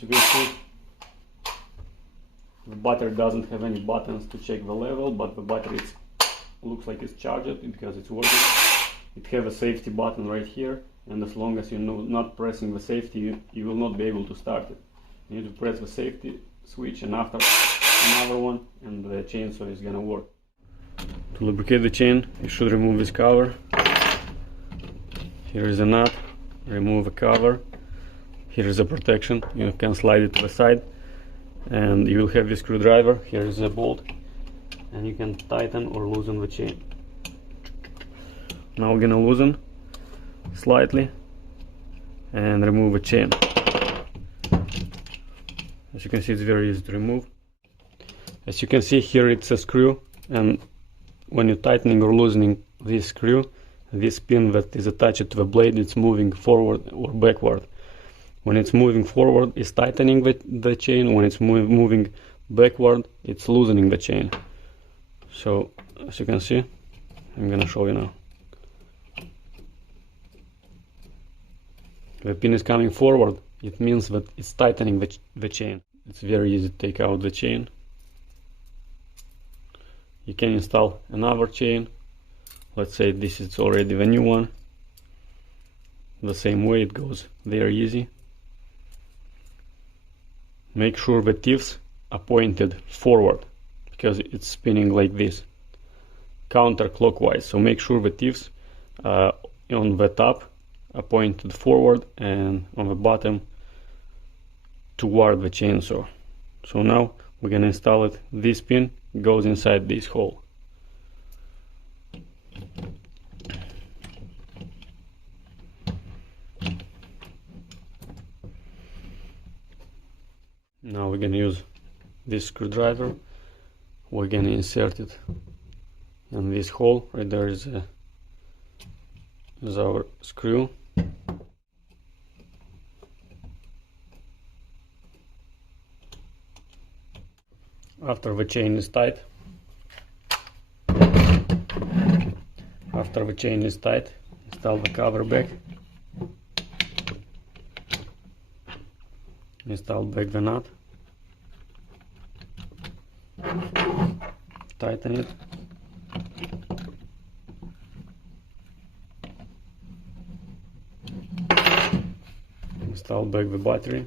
As you can see, the battery doesn't have any buttons to check the level, but the battery looks like it's charged because it's working. It has a safety button right here, and as long as you're not pressing the safety, you will not be able to start it. You need to press the safety switch and after another one, and the chainsaw is gonna work. To lubricate the chain, you should remove this cover. Here is a nut, remove the cover. Here is a protection, you can slide it to the side, and you will have the screwdriver. Here is a bolt, and you can tighten or loosen the chain. Now we're gonna loosen slightly and remove the chain. As you can see, it's very easy to remove. As you can see, here it's a screw, and when you're tightening or loosening this screw, this pin that is attached to the blade, it's moving forward or backward. When it's moving forward, it's tightening the chain. When it's moving backward, it's loosening the chain. So as you can see, I'm gonna show you now. The pin is coming forward, it means that it's tightening the chain. It's very easy to take out the chain. You can install another chain. Let's say this is already the new one. The same way it goes, very easy. Make sure the tips are pointed forward, because it's spinning like this, counterclockwise. So make sure the tips on the top are pointed forward and on the bottom toward the chainsaw. So now we're gonna install it. This pin goes inside this hole. Now we're gonna use this screwdriver. We're gonna insert it in this hole. Right there is our screw. After the chain is tight, install the cover back. Install back the nut. Tighten it. Install back the battery.